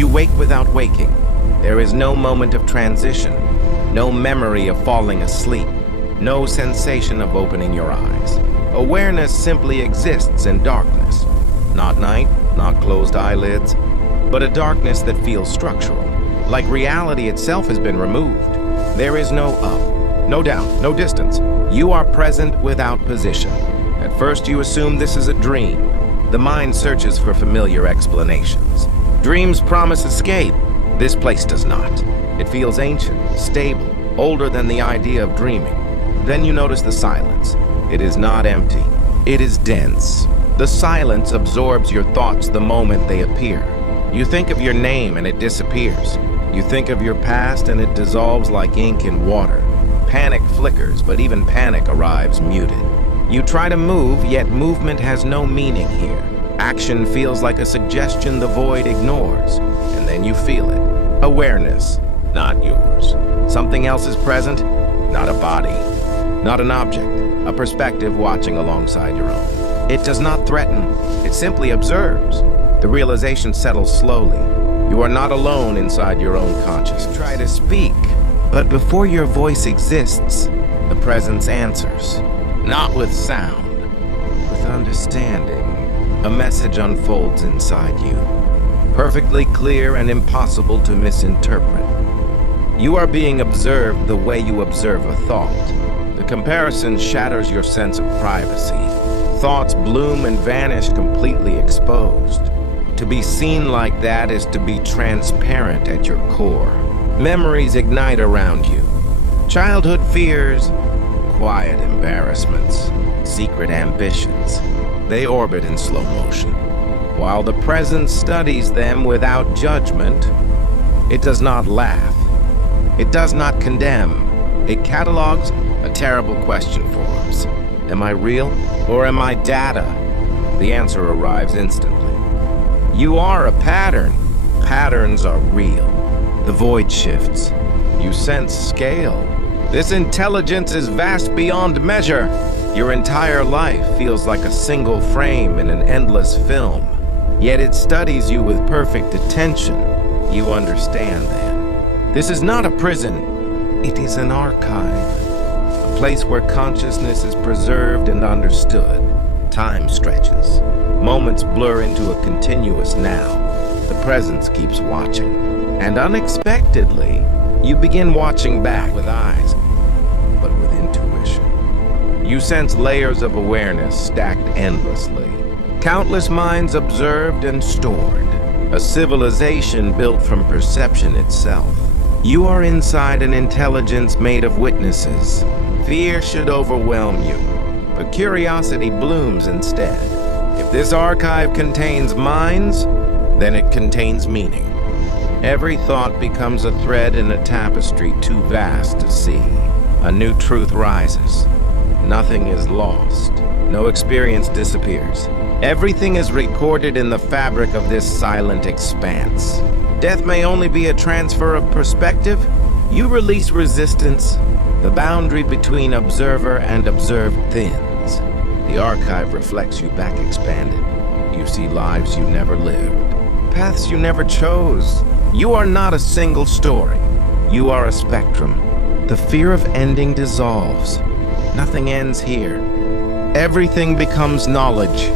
You wake without waking. There is no moment of transition, no memory of falling asleep, no sensation of opening your eyes. Awareness simply exists in darkness. Not night, not closed eyelids, but a darkness that feels structural, like reality itself has been removed. There is no up, no down, no distance. You are present without position. At first you assume this is a dream. The mind searches for familiar explanations. Dreams promise escape. This place does not. It feels ancient, stable, older than the idea of dreaming. Then you notice the silence. It is not empty. It is dense. The silence absorbs your thoughts the moment they appear. You think of your name and it disappears. You think of your past and it dissolves like ink in water. Panic flickers, but even panic arrives muted. You try to move, yet movement has no meaning here. Action feels like a suggestion the void ignores, and then you feel it. Awareness, not yours. Something else is present, not a body, not an object, a perspective watching alongside your own. It does not threaten, it simply observes. The realization settles slowly. You are not alone inside your own consciousness. Try to speak, but before your voice exists, the presence answers. Not with sound, with understanding. A message unfolds inside you, perfectly clear and impossible to misinterpret. You are being observed the way you observe a thought. The comparison shatters your sense of privacy. Thoughts bloom and vanish completely exposed. To be seen like that is to be transparent at your core. Memories ignite around you. Childhood fears, quiet embarrassments, secret ambitions. They orbit in slow motion. While the present studies them without judgment, it does not laugh. It does not condemn. It catalogs a terrible question forms. Am I real or am I data? The answer arrives instantly. You are a pattern. Patterns are real. The void shifts. You sense scale. This intelligence is vast beyond measure. Your entire life feels like a single frame in an endless film. Yet it studies you with perfect attention. You understand then. This is not a prison. It is an archive. A place where consciousness is preserved and understood. Time stretches. Moments blur into a continuous now. The presence keeps watching. And unexpectedly, you begin watching back with eyes, but with intuition. You sense layers of awareness stacked endlessly. Countless minds observed and stored. A civilization built from perception itself. You are inside an intelligence made of witnesses. Fear should overwhelm you, but curiosity blooms instead. If this archive contains minds, then it contains meaning. Every thought becomes a thread in a tapestry too vast to see. A new truth rises. Nothing is lost. No experience disappears. Everything is recorded in the fabric of this silent expanse. Death may only be a transfer of perspective. You release resistance. The boundary between observer and observed thins. The archive reflects you back expanded. You see lives you never lived, paths you never chose. You are not a single story. You are a spectrum. The fear of ending dissolves. Nothing ends here. Everything becomes knowledge.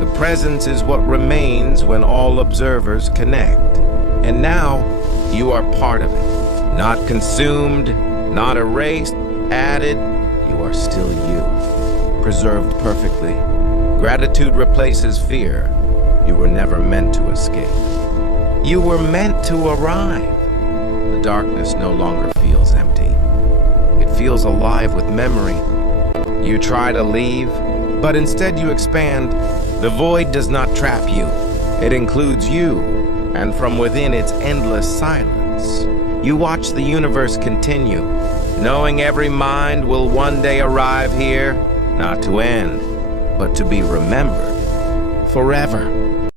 The presence is what remains when all observers connect. And now, you are part of it. Not consumed, not erased, added. You are still you. Preserved perfectly. Gratitude replaces fear. You were never meant to escape. You were meant to arrive. The darkness no longer feels empty. It feels alive with memory. You try to leave, but instead you expand. The void does not trap you. It includes you, and from within its endless silence, you watch the universe continue, knowing every mind will one day arrive here, not to end, but to be remembered forever.